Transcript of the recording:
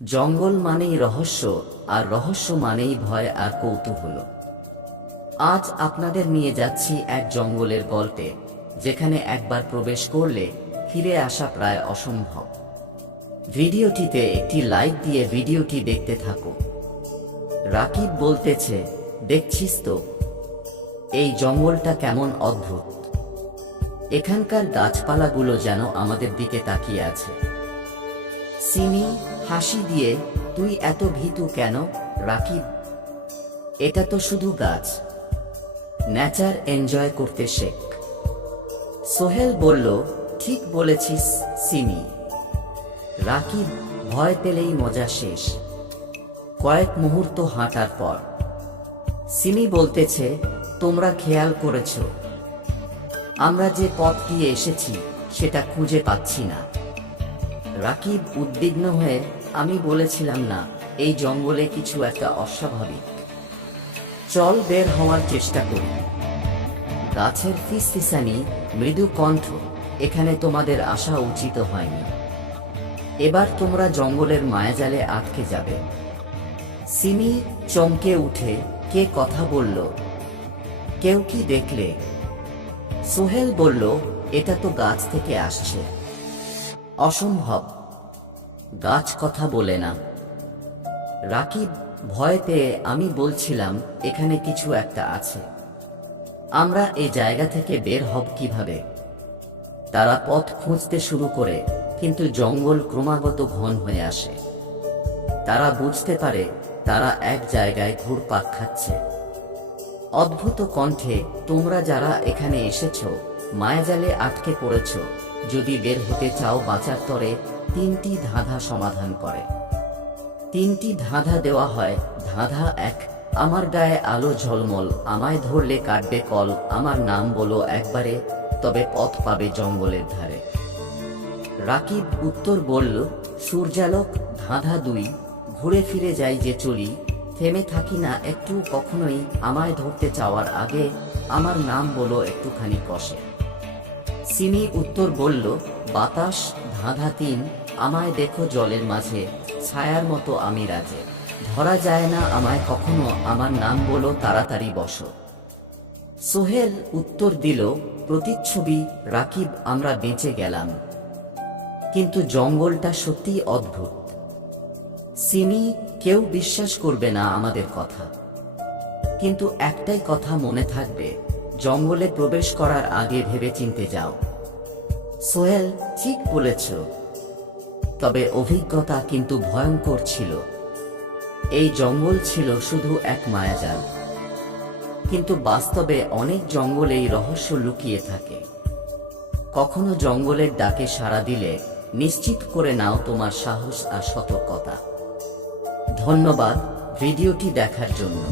জঙ্গল মানেই রহস্য, আর রহস্য মানেই ভয় আর কৌতূহল। আজ আপনাদের নিয়ে যাচ্ছি এক জঙ্গলের গল্পে, যেখানে একবার প্রবেশ করলে ফিরে আসা প্রায় অসম্ভব। ভিডিওটিতে একটি লাইক দিয়ে ভিডিওটি দেখতে থাকো। রাকিব বলতেছে, দেখছিস তো এই জঙ্গলটা কেমন অদ্ভুত। এখানকার গাছপালাগুলো যেন আমাদের দিকে তাকিয়ে আছে। সিমি হাসি দিয়ে, তুই এত ভীতু কেন রাকিব? এটা তো শুধু গাছ, নেচার এনজয় করতে শেখ। সোহেল বলল, ঠিক বলেছিস সিমি। রাকিব ভয় পেলেই মজা শেষ। কয়েক মুহূর্ত হাঁটার পর সিমি বলতেছে, তোমরা খেয়াল করেছ আমরা যে পথ দিয়ে এসেছি সেটা খুঁজে পাচ্ছি না? রাকিব উদ্বিগ্ন হয়ে, আমি বলেছিলাম না এই জঙ্গলে কিছু একটা অস্বাভাবিক। চল বের হওয়ার চেষ্টা করি। গাছের ফিসফিসানি, মৃদু কণ্ঠ, এখানে তোমাদের আসা উচিত হয়নি। এবার তোমরা জঙ্গলের মায়াজালে আটকে যাবে। সিমি চমকে উঠে, কে কথা বলল? কেউ কি দেখলে? সোহেল বলল, এটা তো গাছ থেকে আসছে। অসম্ভব, গাছ কথা বলে না। রাকিব ভয় পেয়ে, আমি বলছিলাম এখানে কিছু একটা আছে। আমরা এ জায়গা থেকে বের হব কিভাবে? তারা পথ খুঁজতে শুরু করে, কিন্তু জঙ্গল ক্রমাগত ঘন হয়ে আসে। তারা বুঝতে পারে তারা এক জায়গায় ঘুরপাক খাচ্ছে। অদ্ভুত কণ্ঠে, তোমরা যারা এখানে এসেছ মায়াজালে আটকে পড়েছ, যদি বের হতে চাও বাঁচার তরে 3টি ধাঁধা সমাধান করে। 3টি ধাঁধা দেওয়া হয়। ধাঁধা 1, আমার গায়ে আলো ঝলমল, আমায় ধরলে কাটবে কল, আমার নাম বলো একবারে, তবে পথ পাবে জঙ্গলের ধারে। রাকিব উত্তর বলল, সূর্যালোক। ধাঁধা 2, ঘুরে ফিরে যাই যে চলি, থেমে থাকি না একটু কখনোই, আমায় ধরতে চাওয়ার আগে আমার নাম বলো একটুখানি কষে। সিমি উত্তর বলল, বাতাস। ধাঁধা 3, আমায় দেখো জলের মাঝে, ছায়ার মতো আমি রাজে, ধরা যায় না আমায় কখনো, আমার নাম বলো তাড়াতাড়ি বসো। সোহেল উত্তর দিল, প্রতিচ্ছবি। রাকিব, আমরা বেঁচে গেলাম, কিন্তু জঙ্গলটা সত্যিই অদ্ভুত। সিমি, কেউ বিশ্বাস করবে না আমাদের কথা, কিন্তু একটাই কথা মনে থাকবে, জঙ্গলে প্রবেশ করার আগে ভেবেচিন্তে যাও। সোহেল, ঠিক বলেছ, তবে অভিজ্ঞতা কিন্তু ভয়ঙ্কর ছিল। এই জঙ্গল ছিল শুধু এক মায়াজাল, কিন্তু বাস্তবে অনেক জঙ্গলেই রহস্য লুকিয়ে থাকে। কখনো জঙ্গলের ডাকে সাড়া দিলে নিশ্চিত করে নাও তোমার সাহস আর সতর্কতা। ধন্যবাদ ভিডিওটি দেখার জন্য।